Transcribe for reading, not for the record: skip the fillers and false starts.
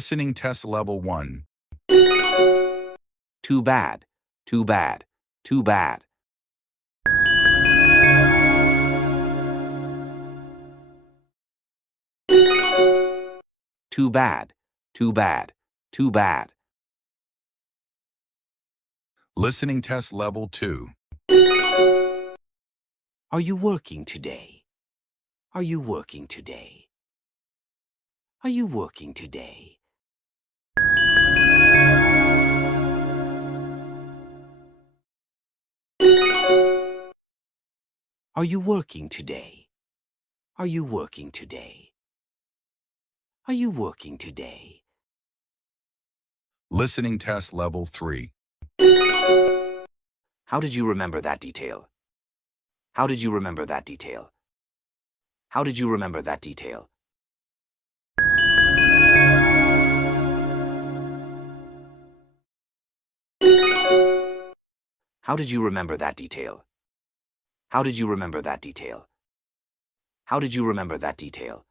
Listening test level 1. Too bad, too bad, too bad. Too bad, too bad, too bad. Listening test level 2. Are you working today? Are you working today? Are you working today? Are you working today? Are you working today? Are you working today? Listening test level 3. How did you remember that detail? How did you remember that detail? How did you remember that detail? How did you remember that detail? How did you remember that detail? How did you remember that detail?